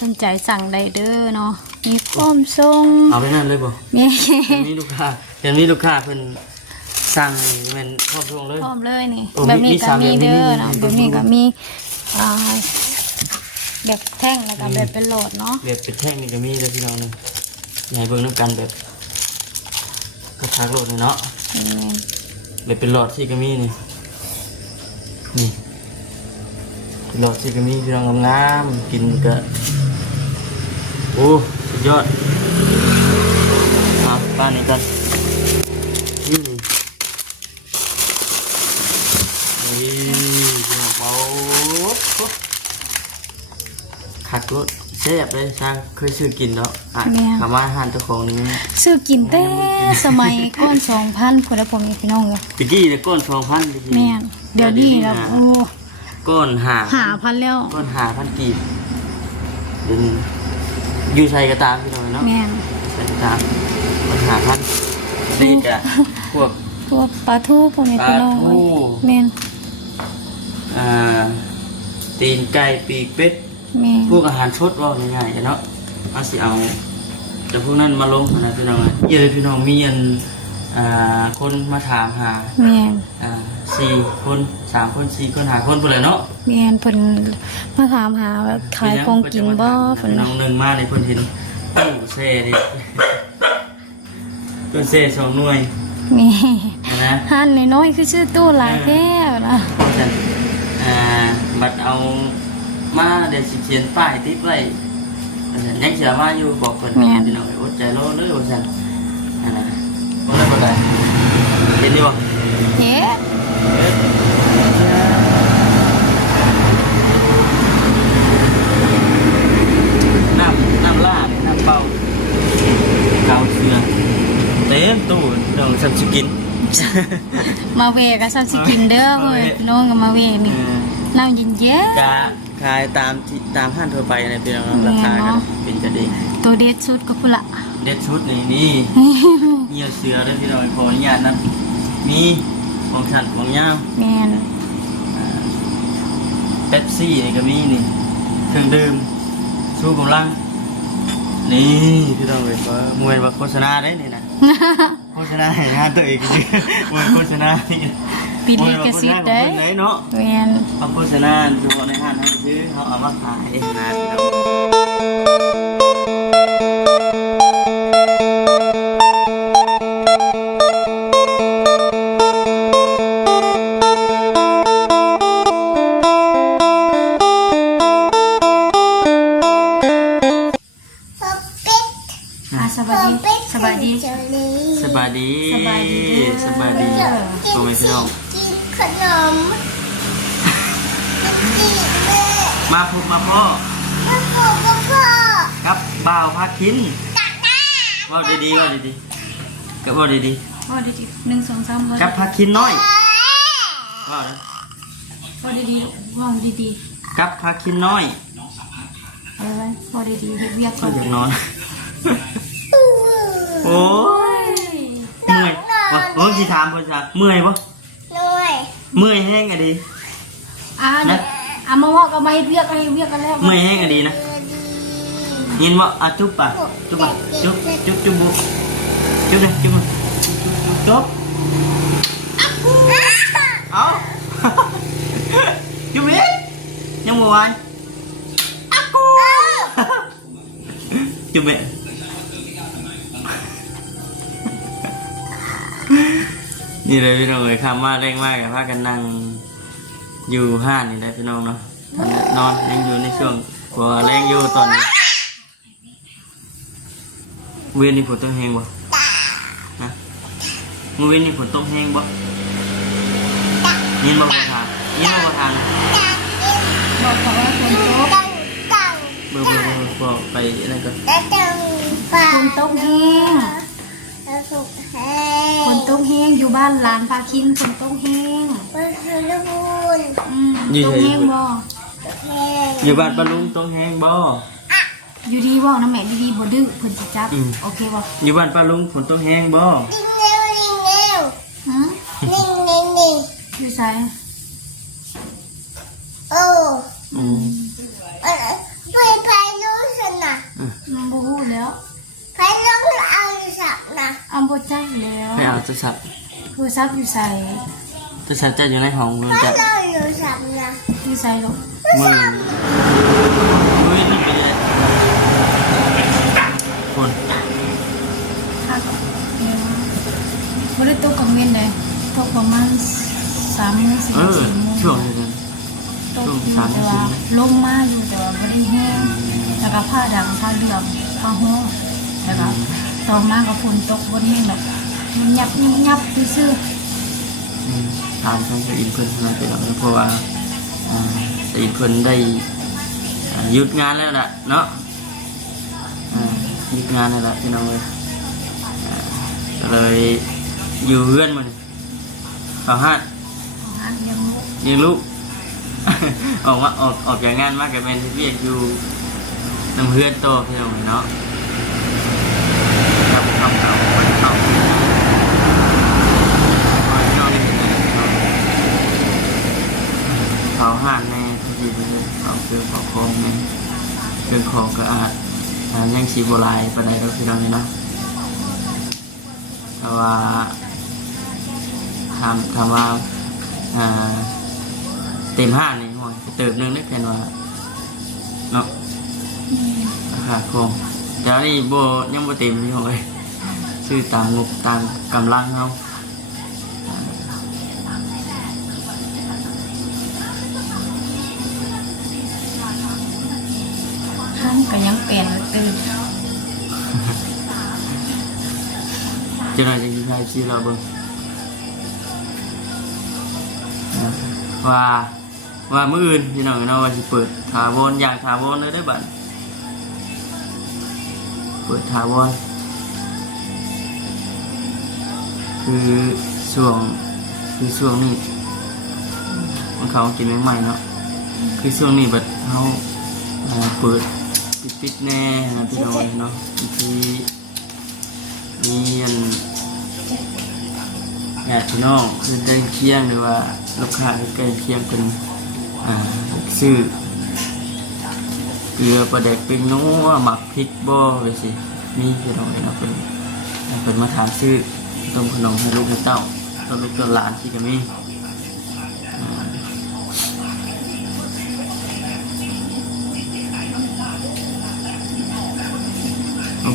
สนใจสั่งได้เด้อเนาะมีพร้อมส่งเอาไปนั่นเลยบ่มีลูกค้าเพิ่นสั่งแม่นพร้อมส่งเลยพร้อมเลยนี่แบบนี้ก็มีเด้อเนาะแบบนี้ก็มีแบบแท่งแล้วก็แบบเป็นโหลดเนาะแบบเป็นแท่งนี่ก็มีเลยพี่น้องนึงใหญ่เบิ่งน้ำกันแบบกระถางโหลดเนาะแบบเป็นหลอดที่ก็มีนี่หลอดที่ก็มีพี่น้องงามๆกินก็โอ้สุดยอดป้านี่กันนี่พี่น้องเบาขัดรถแซ่บเลยช่างเคยซื้อกินแล้วถามว่าอาหารเจ้าของนี่ซื้อกินแต่สมัยก้อน 2,000คนละผมมีพี่น้องเลยปีกี้เนี่ยก้อน 2,000 แม่นเดี๋ยวนี้แล้วโอ้ก้อน5,000แล้วก้อน5,000 กีบอยู่ใส่กระตามพี่น้องเนาะแม่นใส่กระตามก้อน5,000นี่กะพวกปลาทูพวกนี้พี่น้องแม่นตีนไก่ปีกเป็ดพวกอาหารชดว่าง่ายๆกันเนาะเอาสิเอาแต่พวกนั้นมาลงนะพี่น้องเยอะเลยพี่น้องมีคนมาถามหาแม่น4 คน 3 คน 4 คนหาคนเพิ่นเลยเนาะแม่นเพิ่นมาถามหาว่าขายของกินบ่เพิ่นน้องนึงมาในเพิ่นเห็นตู้แช่นี่ตู้แช่2 หน่วยนี่นะหั่นน้อยๆคือชื่อตู้หลายแท้นะบัดเอามาเดี๋ยวสิเขียนป้ายติดไว้ยังเสียมาอยู่บอกเพิ่นพี่น้องอดใจรอเลยว่าซั่นบ่ได้เห็นดิบ่เฮ็ดน้ำลาดน้ำเปล่าเกาเสือเต็มตู้น้องสับสิกินมาเวก็สับสิกินเด้อเว้ยพี่น้องก็มาเวนี่น้ำเย็นๆขายตามห้างทั่วไปในพี่น้องราคากันเป็นกันเองตัวเด็ดชุดก็พุ่นละเด็ดชุดนี่เหี่ยวเสือด้วยพี่น้องขออนุญาตนะมีของฉันของย่าแม่นเป๊ปซี่นี่ก็มีนี่เครื่องดื่มสู้กำลังนี่พี่น้องเลยว่ามวยว่าโฆษณาได้นี่นะโฆษณาให้งานตัวเองมวยโฆษณานี่ปิดลิขสิทธิ์ได้เนาะแม่นเอาโฆษณาเฉพาะในห้างให้ซื้อเขาเอามาขายนะสบายดีโอ้ยพี่น้องขนมมาพบมาพ่อกับบ่าวพาคินว่าดีๆกับว่าดีๆ1 2 3กับพาคินน้อยว่าดีๆว่าดีๆกับพาคินน้อยว่าดีๆเฮ็ดเวียกก่อนอยากนอนโอ้ยเมื่อยโอ้ยสิถามเพิ่นซะเมื่อยบ่เมื่อยแห้งอะดีนะมาว่าก็มาเฮ็ดเวียกกันแล้วเมื่อยแห้งอะดีนะยินบ่จุ๊บป่ะจุ๊บจุ๊บบุจุ๊บเลยจุ๊บจุ๊บเอาจุ๊บเอ๊ะยังบ่ไหวจุ๊บเอ๊ะนี่เลยพี่น้องเลยคำว่าแรงมากกับพากันนั่งอยู่ห้านนี่ได้พี่น้องเนาะนอนยังอยู่ในช่วงกว่าแรงอยู่ตอนนี้เวียนนี่ฝนตกแห้งบ่นะเมื่อเวียนนี่ฝนตกแห้งบ่ยินบ่ทานบอกว่าฝนตกบอกไปอะไรก่อนฝนตกแห้งอยู่บ้านหลานพาคินฝนตกแห้งตกแห้งบ่อยู่บ้านปลาลุงตกแห้งบ่อยู่ดีบ่น้ำแม่ดีบ่ดื้อเพิ่นสิจับโอเคบ่อยู่บ้านปลาลุงฝนตกแห้งบ่อยู่ไสโอ้ แล้ว ไปเอาโทรศัพท์ โทรศัพท์อยู่ใส่ โทรศัพท์จะอยู่ในห้องมันจะ อยู่ใส่ลูก มือนั่นไปเลยคน ครับบ่ได้ตกกลางเว้นเลยตกประมาณ3 โมง 4 โมง ช่วงนี้นะ ตกอยู่แต่ว่าลมมาอยู่แต่ว่าบ่ได้แห้งแล้วก็ผ้าดังผ้าเหลืองผ้าห่อแล้วก็ต่อมาก็ฝนตกบ่แห้งแบบมันยับซื่อ ถามทางสอินเพิ่นมาไปแล้วเพราะว่าสอินเพิ่นได้หยุดงานแล้วล่ะเนาะหยุดงานแล้วล่ะพี่น้องเลยก็เลยอยู่เพื่อนมันเขาห้า ๆหายังบ่ เลี้ยงลูก ออกจากงานมากกับแมนที่เรียกอยู่น้ำเพื่อนโตพี่น้องเนาะกับคำเก่าคนเก่าพี่น้องได้เห็นอะไรเขาห่านแน่ที่ดีเลยเขาคือเขาโค้งแน่คือของก็อาจยังสีโบราณประเดี๋ยวพี่น้องเนาะแต่ว่าทำว่าเต็มห้านี่ห่วยเติมนึงได้แค่ว่าเนาะราคาโคงเดี๋ยวนี้โบยังโบเต็มนี่ห่วยชื่อตามงบตามกำลังเขา ท่านก็ยังเปลี่ยนตื่น เจ้าหน้าที่ใช้ชื่อเราเบิ่งว่ามื้ออื่นพี่น้องเนาะว่าสิเปิดถาวรอย่างถาวรเลยได้บัดเปิดถาวรคือช่วงนี้มันเขากินใหม่ๆเนาะคือช่วงนี้บัดเขาเปิดปิดแน่นะพี่น้องเนาะบางทีมีญาติพี่น้องคือใกล้เคียงหรือว่าลูกค้าใกล้เคียงเป็นซื้อเกลือประเด็กเป็นนัวหมักพริกบ่ไปสิมีพี่น้องเนาะเป็นมาถามซื้อต้มขนมให้ลูกให้เต้าต้นลูกต้นหลานที่ก็มี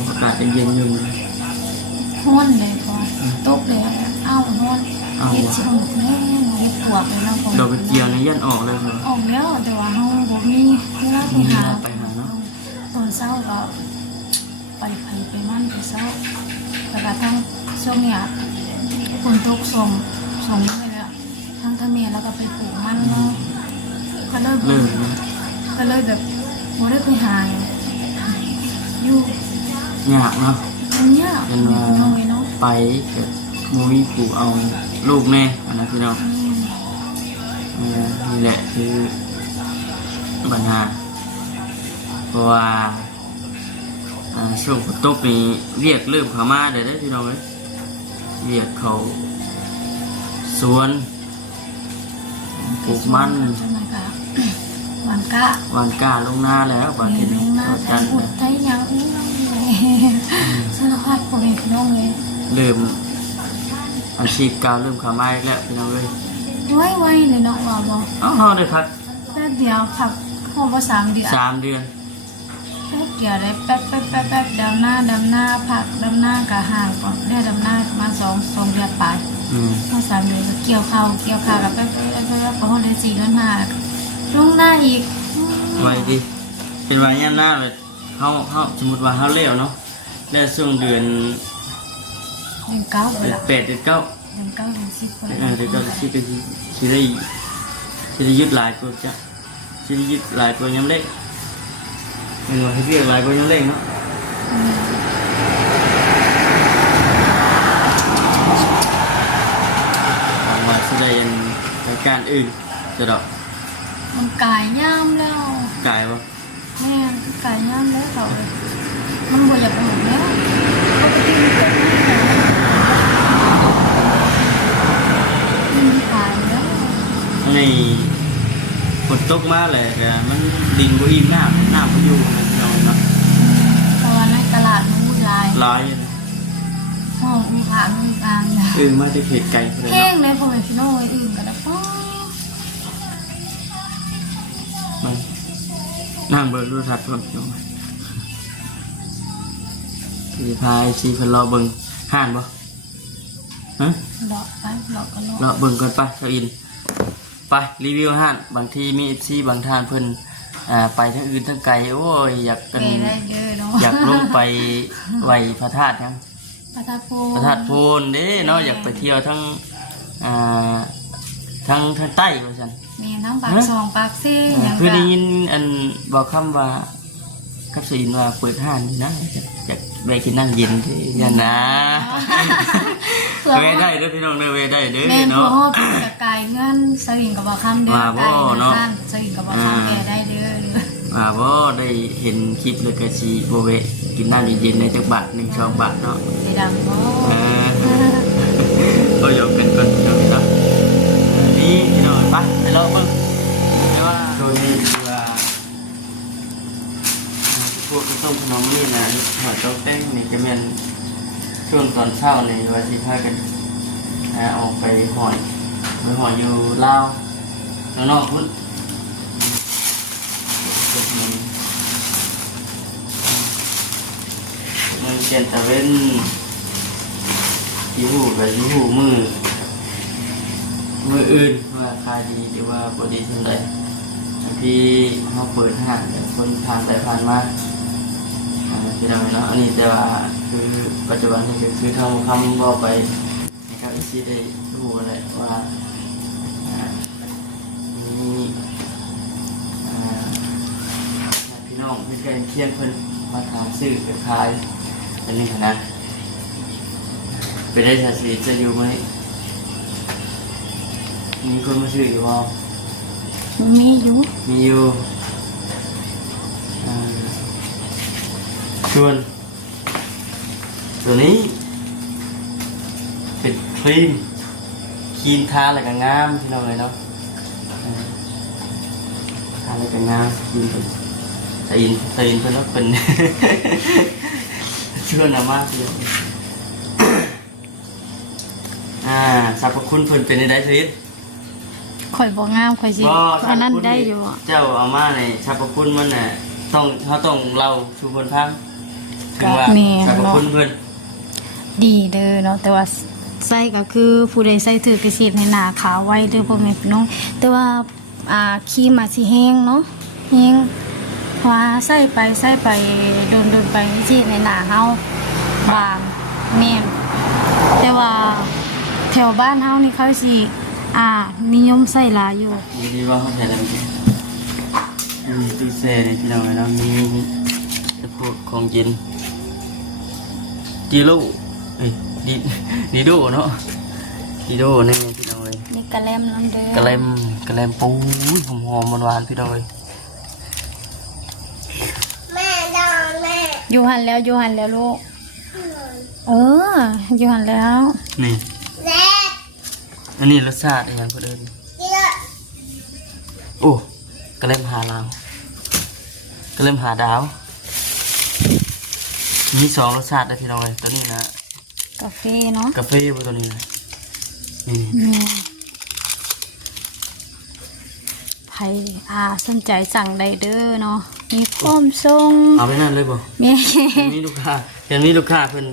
อากาศจะเย็นอยู่ ห้อนเลยพอตกเลยเอ้าห้อนเห็ดชิมแม่เห็ดปวกเลยนะผม ดอกกระเจียวในยันออกเลยเหรอ ออกแล้วแต่ว่าเฮาบ่มีเวลาไปหา ไปหาเนาะ ตอนเช้าก็ไปมันไปเช้าแต่ว่าทั้งช่วงเนี้ยฝนตกสองมื้อแล้วทั้งทะเมียแล้วก็ไปปลูกมันเนาะก็เลย เริ่มนะ แบบบ่ได้ไปหาอยู่ ยากเนาะ มันยาก เป็นว่า น้อยเนาะ ไปกับมูวี่ปู่เอาลูกแน่อันนั้นพี่น้องนี่แหละคือปัญหาเพราะว่าช่วงฝนตกนี้เรียกเริ่มเข้ามาได้พี่น้องเลยเรียกเขาสวนปลูกมัน ใช่ไหมคะหวานกะ วางก้าลงหน้าแล้วบางที ลงหน้า เรา ไท จั ย น บุตรไทยยังสารพัดโปรเจกต์น้องเลย เริ่มอาชีพกาวเริ่มเข้ามาอีกแล้วพี่น้องเลย ไวเลยเนาะว่าบ่ อ๋อได้พัก แป๊บเดียวผักพอว่า3 เดือน 3 เดือน แป๊บเดียวได้แป๊บดำหน้าผักดำหน้าก็ห่างก่อนได้ดำหน้าประมาณ2 เดือนไปพอ3 เดือนก็เกี่ยวข้าวกับแป๊บก็พอได้4 เดือน5ลงหน้าอีก ไว้ดิเป็นวันย่ำหน้าเลยเขาสมมติว่าเขาเลี้ยวเนาะแล้วช่วงเดือน 9 เดือน8เดือน9 เดือน10คน เดือน9ที่ก็ที่ได้ยึดหลายตัวจ้ะที่ได้ยึดหลายตัวย้ำเล็กเป็นว่าที่เรียกหลายตัวย้ำเล็กเนาะหวังว่าจะได้รายการอื่นจะดอก มันกายย่ามแล้ว กายวะ แม่กายย่ามแล้วเขาเลยมันบ่อยากหลุดแล้วปกติมันเกิดมันกายแล้ว ในฝนตกมาเลยมันดินบุอิ่มน้ำก็อยู่นะพี่น้องเนาะ ตอนในตลาดมันวุ่นวาย ร้อย เพราะ ห้องมีผ่านมีการ มาจะเผ็ดไก่เลย แห้ เนาะ งเลยพวกมันพี่น้อยอื่นกันแล้วป้อ มันนั่งเบิ่งดูทัดเบิ่งอยู่ที่พายชีเพิ่นรอเบิ่งห่านบ่ฮะ หลอกไปหลอกกันหลอก รอเบิ่งก่อนไปเจ้าอินไปรีวิวห่านบางทีมี FC บางท่านเพิ่นไปทางอื่นทางไกลโอ้ยอยากกัน เกได้เยอะเนาะ อยากลงไปไหวพระธาตุยัง พระธาตุโพ พระธาตุโพนเด้เนาะอยากไปเที่ยวทั้งทางใต้ว่าซั่น มีทั้งปากซองปากซี่อย่าง คือได้ ก็ ยินอันบอกคำว่ากับสินว่าเปิดห้านนี่นะอยากไปกินน้ำเย็นที่ยันนะเวได้เด้อพี่น้องเด้อเวได้เด้อ แม่น เนาะ โพดกระไก่เงินสวิงกับบ่คำเด้อ ว่าบ่ ไก่ เนาะ ท่านสวิงกับบ่คำแก่ได้เด้อเด้อ ว่าบ่ได้เห็นคลิปเลยก็สิบ่เวกินน้ำเย็นๆในจักบาท1 2บาทเนาะ ไปดังบ่ ก็ยกกันก่อนเนาะนี่พี่น้องไปไปรอเบิ่งไม่ว่าตัวนี้คือว่าพวกต้มขนมนี่นะหอดเต้าแป้งนี่จะเป็นช่วงตอนเช้านี่ว่าสิพากันออกไปหอยอยู่ลาวข้างนอกพุ่นมันเกียนตะเว้นยี่หูกับยี่หูมืออื่นว่าคายดีหรือว่าบดีทั้งใดที่เขาเปิดห้างคนผ่านไปผ่านมาที่เราเนาะอันนี้แต่ว่าคือปัจจุบันนี่คือทำคำบอกไปนะครับอีซีได้รู้เลยว่ามีพี่น้องพี่แกงเคียงเพิ่นมาถามซื้อไปขายอันนี้นะไปได้ชาสีจะอยู่ไหมมีคนมาซื้ออยู่ว่า มีอยู่ มีอยู่ชวนตัวนี้เป็นครีมทาอะไรกันงามที่เราเลยเนาะทาอะไรกันงามครีมเป็นใส่อินเพื่อนเป็น ชวนมากเลยสรรพคุณเพิ่นเป็นได้สิ ข่อยบ่งามข่อยสิอันนั้นได้อยู่ เจ้าเอามาในสรรพคุณมันน่ะต้องเราชูคนพังถึงว่าสรรพคุณเพิ่น ดีเด้อเนาะแต่ว่าใส่ก็คือผู้ใดใส่ถือกระสีในหน้าขาวไว้เด้อพ่อแม่พี่น้องแต่ว่าครีมอาจสิแห้งเนาะแห้งว่าใส่ไปโดนไปสิในหน้าเฮาบางแม่นแต่ว่าแถวบ้านเฮานี่เขาสินิยมใส่หลายอยู่ ดีว่าเขาใส่อะไรมีตู้แช่นี่พี่น้องแล้วมีพวกของเย็นดีโลดีโดเนาะดีโดนี่พี่น้องเลย นี่กระแลมน้ำเด้อก ระเลมปูหอมหวานพี่น้องเลย อยู่หันแล้วลูกอยู่หันแล้ว นี่อันนี้รสชาติอย่างพอดีโอ้กระเลมหาลาวกระเลมหาดาวมี2รสชาติได้พี่น้องเลยตัวนี้นะ กาแฟเนาะ กาแฟบตัวนี้นะนี่ ไผสนใจสั่งได้เด้อเนาะมีพร้อมส่ง เอาไปนั่นเลยบ่ มี มีลูกค้าเพิ่น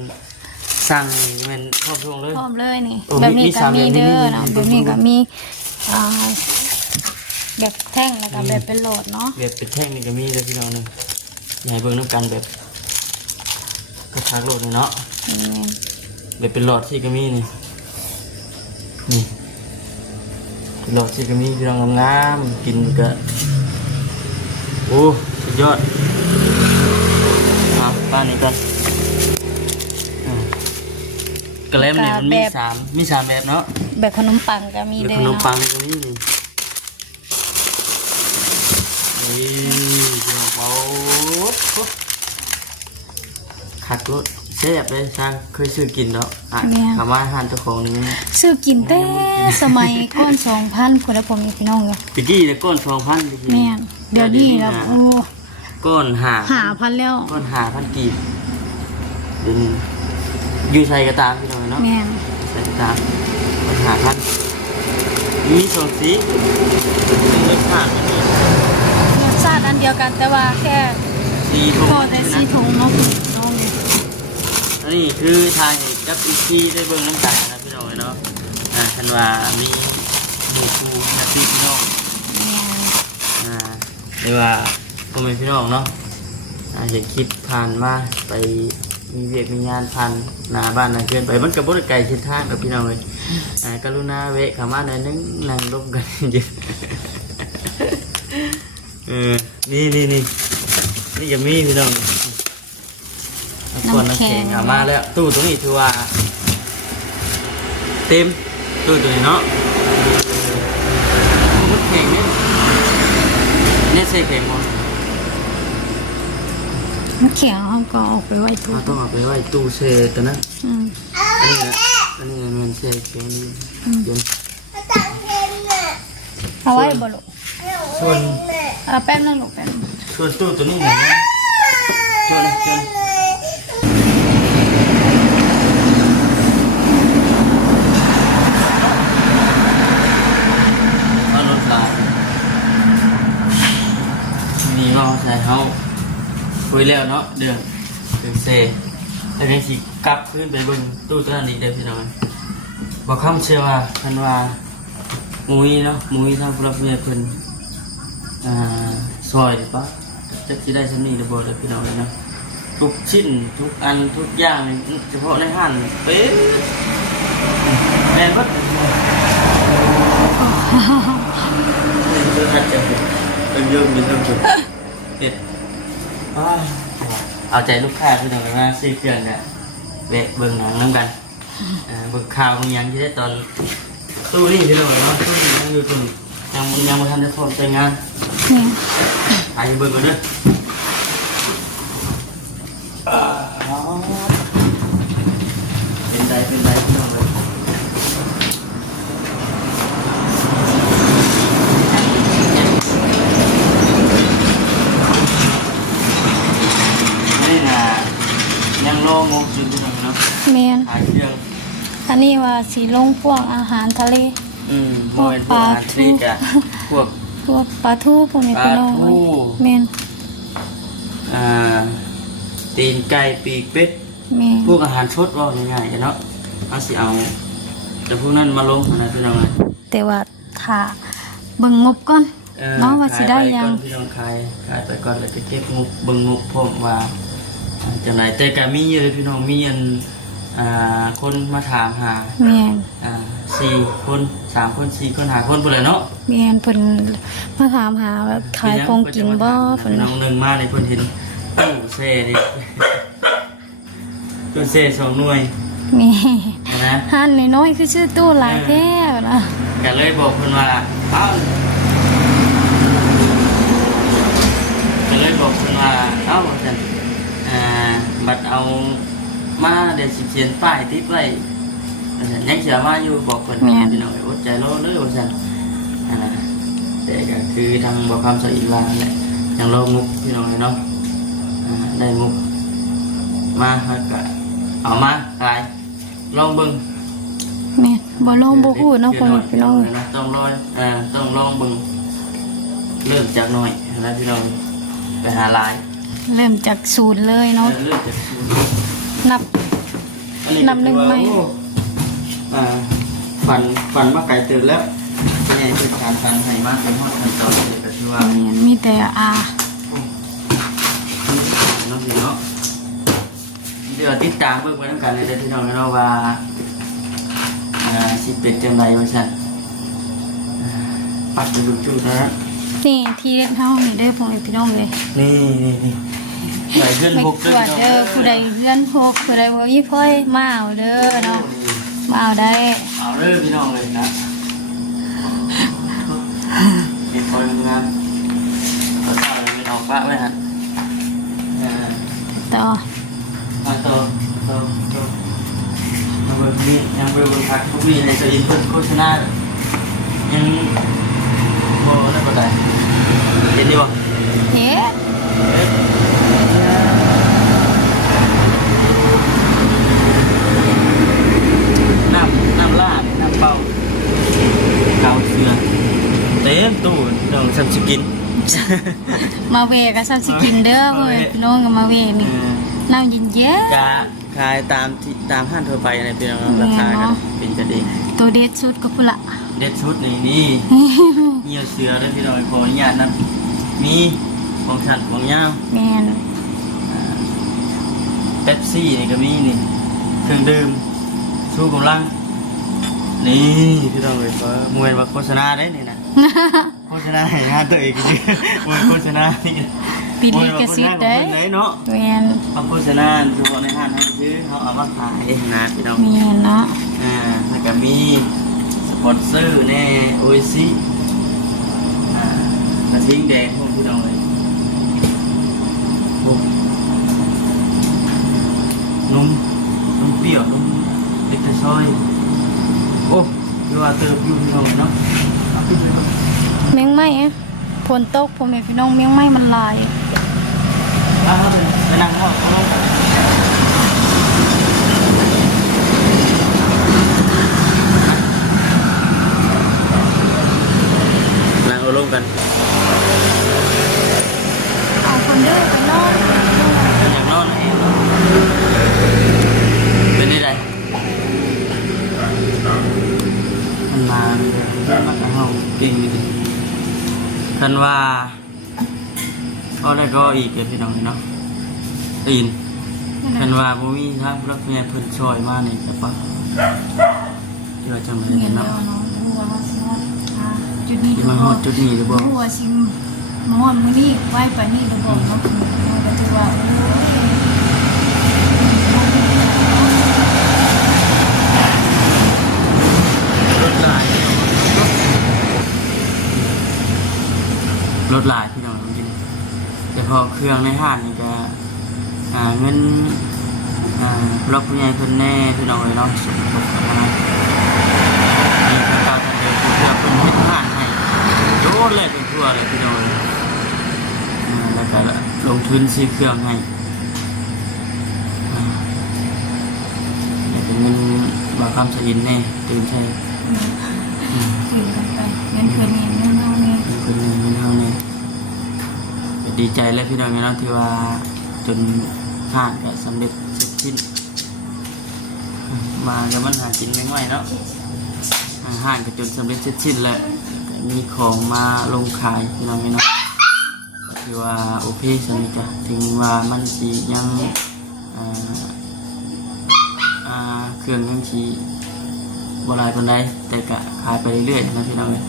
สั่งเป็นครอบครัวเลย พร้อมเลยนี่ โอ้ แบบนี้ มี ก็ สาม มี แบบนี้ เด้อ นี่ เนาะ นี่ แบบนี้ ดู ก็มีแบบแท่งแล้วก็แบบเป็นโหลดเนาะ แบบเป็นแท่งนี่ก็มีเลยพี่น้องนึงอยากให้เบิ่งน้ำกันแบบกระชากโหลดนี่เนาะ นี่ แบบเป็นหลอดที่ก็มีนี่เป็นหลอดที่ก็มีพี่น้องงามๆกินก็โอ้สุดยอดป้านี่กันกระเล่มนี่มันมีสามแบบเนาะ แบบขนมปังก็มี หรือ เด้ ข อน ม เนาะ ปังนี่ก็มีนี่พี่น้องเบาขัดรถแซ่บเลยช่างเคยซื้อกินเนาะคำว่าอาหารเจ้าของนี่ ซื้อกินแต่สมัยก่อน 2,000คนละผมมีพี่น้องเลย ตะกี้แต่ก้อน2,000ตะกี้ แม่นเดี๋ยวนี้แล้วโอ้ ก้อน5,000 5,000แล้ว ก้อน5,000กีบเดี๋ยวนี้ อยู่ใส่กระตามพี่น้องเนาะ แม่น ใส่กระตามปัญหาท่านมีสองสีเป็นผ่าน รสชาติอันเดียวกันแต่ว่าแค่ สีทง พอแต่สีถุงเนาะน้อง อันนี้คือทายกับอีกที่ได้เบิ่งน้ำตาลนะพี่น้องเนาะคันว่ามีดูคูนาทีพี่น้อง แม่น เรียกว่าพ่อแม่พี่น้องเนาะเห็นคลิปผ่านมาไปมีเวียกมีงานผ่านหน้าบ้านหน้าเพื่อนไปมันกับบริไกลเส้นทางกับพี่น้องเลยกรุณาเวะเข้ามาหน่อยนึงนั่งร่วมกันเยอะนี่จะมีพี่น้องน้ำแข็งมาแล้วตู้ตรงนี้ถือว่าเต็มตู้ตัวนี้เนาะน้ำแข็งเนี่ยใส่แข็งหมด น้ำแข็งเขาก็ออกไปไว้ตู้ ต้องเอาไปไว้ตู้เซตัวนั้น อืม อันนี้มันเซแข็งดีเย็น เอาไว้บ่ลูก ส่วน แป๊บนึงลูกแป๊บนึง ส่วนตู้ตัวนี้นะตัวนี้เอารถลายนี่เราใส่เขาคุยแล้วเนาะเดือดเซแล้วยังสิกลับขึ้นไปบนตู้ตัวนั้นอีกเดิมพี่น้องบอกคำเชื่อว่าท่านว่ามุ้ยเนาะมุ้ยทางพระเมียเพิ่นซอยดีปะจะที่ได้ชั้นนี้ระเบิดพี่น้องเลยเนาะทุกชิ้นทุกอันทุกอย่างเฉพาะในห้างเป๊ะแม่นก็เป็นเยอะมีทั้งจุดเด็ดเอาใจลูกค้าพี่น้องเลยว่าซื้อเครื่องเนี่ยเวะเบิ่งหนังน้ำกันเบิ่งข่าวบางอย่างที่ได้ตอนตู้นี่พี่น้องเลยเนาะตู้นี้ยังอยู่ตรงยังไม่ทันได้พร้อมใจงาน นี่ ไปเบิ่งกันเด้อเป็นไรพี่น้องเลยนี่นะยังโล่งงอยู่พี่น้องเนาะ แม่น ขายเครื่อง อันนี้ว่าสีลงพวกอาหารทะเล พวกปลาทูพวก พวกปลาทูพวกนี้พี่น้อง ปลาทู แม่น ตีนไก่ปีกเป็ด แม่น พวกอาหารชดว่าง่ายๆเนาะเอาสิเอาแต่พวกนั้นมาลงนะพี่น้องเลย แต่ว่าถ้าเบิ่งงบก่อนเนาะว่าสิได้ยัง พี่น้องขายไปก่อนแล้วจะเก็บงบเบิ่งงบพร้อมว่าจังไหนแต่ก็มีอยู่เลยพี่น้องมีอันคนมาถามหา แม่น 4 คน3 คน4 คน5 คนพุ่นแหละเนาะ แม่นเพิ่นมาถามหาว่าขายของกินบ่เพิ่น น้องหนึงมาในเพิ่นเห็นตู้เซ่นี่ตู้เซ่2หน่วย แม่ นะ หันน้อยๆคือชื่อตู้หลายแท้นะ ก็เลยบอกเพิ่นว่าเอ้าก็เลยบอกเพิ่นว่าเอ้าว่าซั่นบัดเอามาเดี๋ยวสิเขียนป้ายติดไว้ว่าซั่นยังเสียมาอยู่บอกเพิ่นพี่น้องอดใจรอเด้อว่าซั่นนะแต่ก็คือทางบ่คำสอีลาแหละยังรอมุกพี่น้องเนาะได้มุกมาแล้วก็เอามาขายลองเบิ่ง แม่นบ่ลองบ่ฮู้เนาะพ่อแม่พี่น้อง ต้องลอยต้องลองเบิ่งเริ่มจากน้อยนะพี่น้องไปหาลาย เริ่มจากศูนย์เลยเนาะ เริ่มจากศูนย์ นับ นำหนึ่งไหม ฝันมาไก่ตื่นแล้วเป็นไงเป็นการฝันให้มากเป็นห้องขั้นตอนเลยก็คือว่า แม่นมีแต่น้องพี่เนาะเดี๋ยวติดตามเบิ่งไปน้ำกันเลยพี่น้องเนาะว่าสิเป็นจังไรว่าฉันปัดจุดจุดนะ นี่ที่เล็กเฮานี่เด้อพ่อแม่พี่น้องเลย นี่ใส่เพื่อน ไม่ พก ตรวจเด้อผู้ใดเฮือนพกผู้ใดบ่มีพ่อยมาเอาเด้อเนาะมาเอาได้ เอาเริ่มพี่น้องเลยนะเก็บคนงานก็ทำไม่ออกปะไว้ฮะ ต่อ มาโตมาเบิกนี่ยังเบิกบนพักทุกวีในสอินเพิ่นโฆษณายังโบนั่นก็ได้เห็นดีบ่ เฮ็ด ซัมสกิน มาเวก็ชอบสิกินเด้อเว้ยพี่น้องก็มาเวนี่น้ำเย็น กะขายตามที่ตามห้างทั่วไปในพี่น้องราคากันเป็นกันเอง ๆตัวเด็ดสุดก็พุ่นละ เด็ดชุดนี่เหี่ยวเสือด้วยพี่น้องขออนุญาตนะมีของฉันของยาว แม่น เป๊ปซี่นี่ก็มีนี่เครื่องดื่มชูกำลังนี่พี่น้องเลยว่ามวยว่าโฆษณาได้นี่นะโฆษณาให้งานตัวเองจริงๆมวยโฆษณานี่ ปิดลิขสิทธิ์เด้ ไหนเนาะ แม่น เอาโฆษณาเฉพาะในห้างให้ซื้อเขาเอามาขายนะพี่น้อง แม่นเนาะ แล้วก็มีสปอนเซอร์แน่โอซิกระทิงแดงพวกพี่น้องเลยโอ้นมเปรี้ยวนมเล็กแต่ซอยโอ้ยว่าเติมอยู่พี่น้องเนาะเอาขึ้นเลยครับ เมียงไหม้อะฝนตกพ่อแม่พี่น้องเมียงไหม้มันหลาย ไปนั่งห้องเขานั่งเอาลงกัน เอาคนเด้อไปนอน อยากนอนเองเป็นนี่ไงมันมาห้องเก่งดีคันว่าก็ได้ก็อีกเลยพี่น้องเนาะตีนคันว่าบ่มีทางรับเมียเพิ่นช่วยมานี่ครับปะเดี๋ยวจังเลย เมียนเดี เนาะ ยวเนาะหัวว่าสิฮอดจุดนี้ ที่มาฮอดจุดนี้หรือบ่ หัวสิมอนมื้อนี้ไว้ปานนี้เด้อบ่เนาะก็ถือว่ารถหลายพี่น้องจริงแต่พอเครื่องในห้างนี่ก็เงินรับผู้ใหญ่เพิ่นแน่พี่น้องเลยเนาะสมทบกันมามีพระเจ้าท่านเดิมผู้เพื่อเพิ่นเฮ็ดห้างให้โยนเลยเป็นทั่วเลยพี่น้องแล้วก็ลงทุนซื้อเครื่องให้เป็นเงินบ่คำสยินแน่ตื่นใช่ ถือกันไปเงินเพิ่นนี่เงินเฮานี่ เป็นคนหนึ่งเป็นเท่านี้ดีใจเลยพี่น้องเนาะที่ว่าจนห้างก็สำเร็จเสร็จสิ้นมาแล้วมันหากินไม่ไหวเนาะห้างก็จนสำเร็จเสร็จสิ้นแล้วมีของมาลงขายพี่น้องเนาะที่ว่าโอเคสนิทจ้ะถึงว่ามันสียังเครื่องยังสีบรายคนใดแต่ก็ขายไปเรื่อยๆนะพี่น้องเลย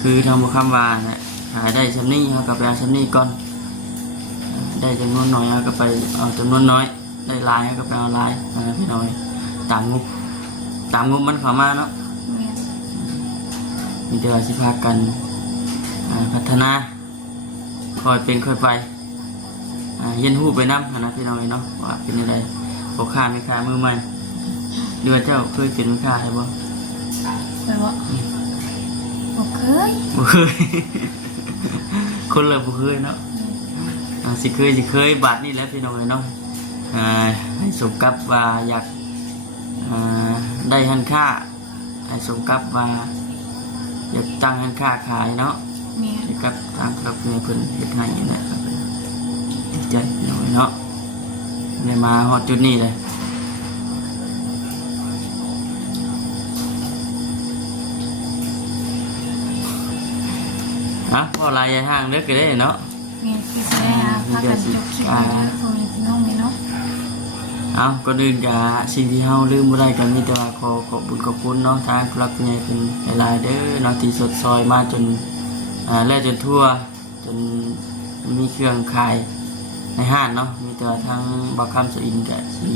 คือทำบุคคลวานนะขายได้ชั้นนี้เขาก็ไปเอาชั้นนี้ก่อนได้จำนวนน้อยเขาก็ไปเอาจำนวนน้อยได้ลายเขาก็ไปเอาลายนะพี่น้อยตามงบมันเข้ามาเนาะมีแต่ว่าสิพากันพัฒนาคอยเป็นคอยไปเย็นหูไปน้ำนะพี่น้อยเนาะว่าเป็นอะไรพอค่าไม่ค่ามือใหม่เดือนเจ้าเคยเป็นไม่ค่าใช่ปะ ไปว่าบ่เคย บ่เคย คนเราบ่เคยเนาะสิเคยบาทนี่แหล้วพี่น้องเลยเนาะให้สมกับว่าอยากได้หันค่าให้สมกับว่าอยากตั้งหันค่าขายเนาะ แม่ ให้กับทางครอบครัวเพิ่นเฮ็ดให้นะครับดีใจพี่น้องเนาะได้มาฮอดจุดนี้เลยพอลายยายห้างเลิกกันได้เนาะ แม่คิดแล้วพากันจบคลิปแล้วพ่อแม่พี่น้องเนาะ ก็ดื่นกับสิ่งที่เฮาลืมบ่ได้ก็มีแต่ว่าขอบคุณเนาะทางครอบครัวเป็นหลายๆเด้อเนาะที่สดซอยมาจนแล้วจนทั่วจนมีเครื่องขายในห้างเนาะมีแต่ว่าทางบ่คำสะอินก็สิ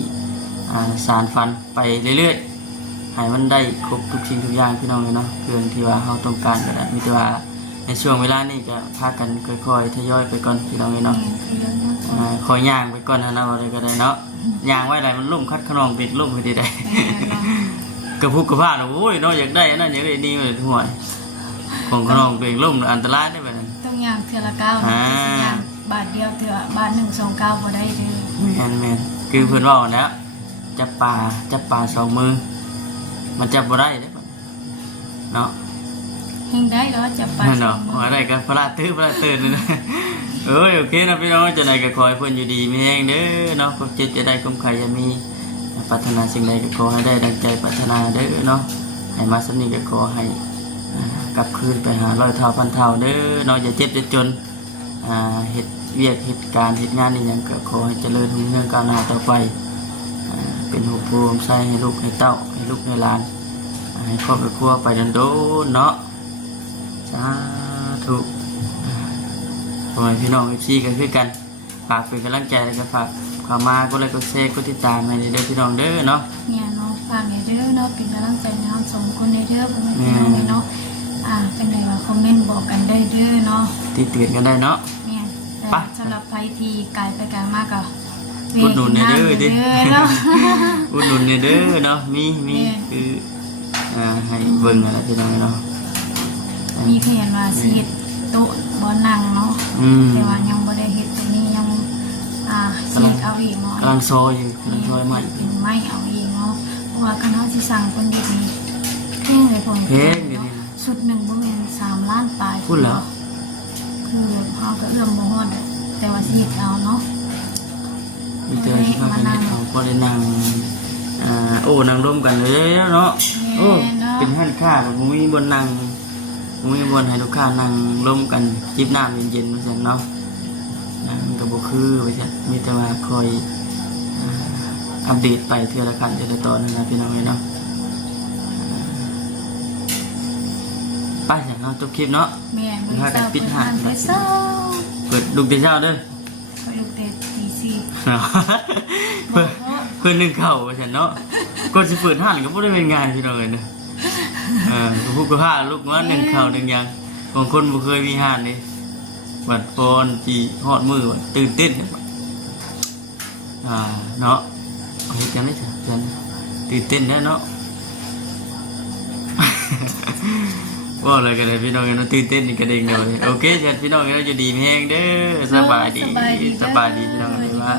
สานฝันไปเรื่อยๆให้มันได้ครบทุกสิ่งทุกอย่างพี่น้องเนาะเครื่องที่ว่าเฮาต้องการก็ได้มีแต่ว่าในช่วงเวลานี้จะพากันค่อยๆทยอยไปก่อนพี่น้องเนาะคอยย่างไปก่อนนะอะไรก็ได้เนาะย่างไว้ไรมันลุ่มคัดขนองติดลุ่มไปทีใดกระพุกกระพาดโอ้ยน้อยอยากได้นั่นอยากได้นี่เลยห่วยของขนองตัวเองลุ่มอันตรายได้แบบนั้น ต้องย่างเทื่อละ9นะย่างบาทเดียวเทื่อบาท1 2 9บ่ได้เด้อ แม่นคือเพื่อนว่าแล้วจับปลา2 มือมันจับบ่ได้เด้อเนาะ เ ยังได้เนาะจะไป เนาะอะไรกันพลาดตื้อเลยนะโอเคนะพี่น้องจะได้ก็ขอให้เพื่อนอยู่ดีมีแห้งเด้อเนาะความเจ็บจะได้ความใครจะมีปรารถนาสิ่งใดก็ขอให้ได้ดังใจปรารถนาเด้อเนาะให้มาสนิทก็ขอให้กลับคืนไปหาร้อยเท่าพันเท่าเด้อเนาะอย่าเจ็บจะจนเหตุเวียกเหตุการณ์เหตุงานนี่ยังก็ขอให้เจริญรุ่งเรืองก้าวหน้าต่อไปเป็นหัวโพมใส่ให้ลูกให้เต้าให้ลูกให้หลานให้ครอบครัวไปโดนเนาะสาธุขอให้พี่น้องพี่กันคือกันฝากเป็นกำลังใจแล้วก็ฝากความมาก็เลยก็แชร์ก็ติดตามให้เด้อพี่น้องเด้อเนาะเนี่ยเนาะฝากในเด้อเนาะเป็นกำลังใจในทั้งสองคนในเด้อพ่อแม่พี่น้องเนาะเป็นไงว่าคอมเมนต์บอกกันได้เด้อเนาะติดตื่นกันได้เนาะเนี่ยแต่สำหรับใครที่ไกลไปไกลมากก็อุดหนุนในเด้อดิอุดหนุนในเด้อเนาะมีคือให้เบิ่งอะไรพี่น้องเนาะมีเพียนว่าสิเฮ็ดโต๊ะบ่นั่งเนาะแต่ว่ายังบ่ได้เฮ็ดตรงนี้ยังสิเอาอีกเนาะกำลังซอยอยู่กำลังซอยใหม่เป็นไม้เอาอีกเนาะเพราะว่าคณะสิสั่งคนเด็กนี่แพงเลยผมสุดหนึ่งบ่แม่น3 ล้านปลายพูดแล้วคือเฮาก็เอื้อมบ่ฮอดแต่ว่าสิเฮ็ดเอาเนาะมีเตือนที่เขาเป็นเขาก็ได้นั่งนั่งร่วมกันเลยเนาะเป็นห้านค้าแบบมีบนนั่งมีบนให้ลูกค้านั่งร่วมกันจิบน้ำเย็นๆไปจังเนาะมันก็บ่คือไปจังมีแต่ว่าคอยอัปเดตไปเทื่อละขั้นเทื่อละตอนนะพี่น้องเนาะไปอย่างเราจบคลิปเนาะแม่มื้อเช้าปิดห้านไปเช้าเปิดลูกแต่เช้าเด้อเปิดลูกแต่ตี4เพื่อนนึ่งข้าวว่าซั่นเนาะก่อนสิเปิดห้านก็บ่ได้เป็นงานพี่น้องเอ้ยเนาะผู้ก็พาลูกว่านึ่งข้าวนึ่งหยังบางคนบ่เคยมีห้านนี่บัดปอนจีฮอดมื้อตื่นเต้นเนาะเฮ็ดจังได๋จ้ะเพิ่นตื่นเต้นแน่เนาะว่าอะไรกันเลยพี่น้องเราตื่นเต้นนี่กระเด้งเดียวเลยโอเคเชิญพี่น้องเราจะดีแห้งเด้อสบายดีพี่น้องเลยว่า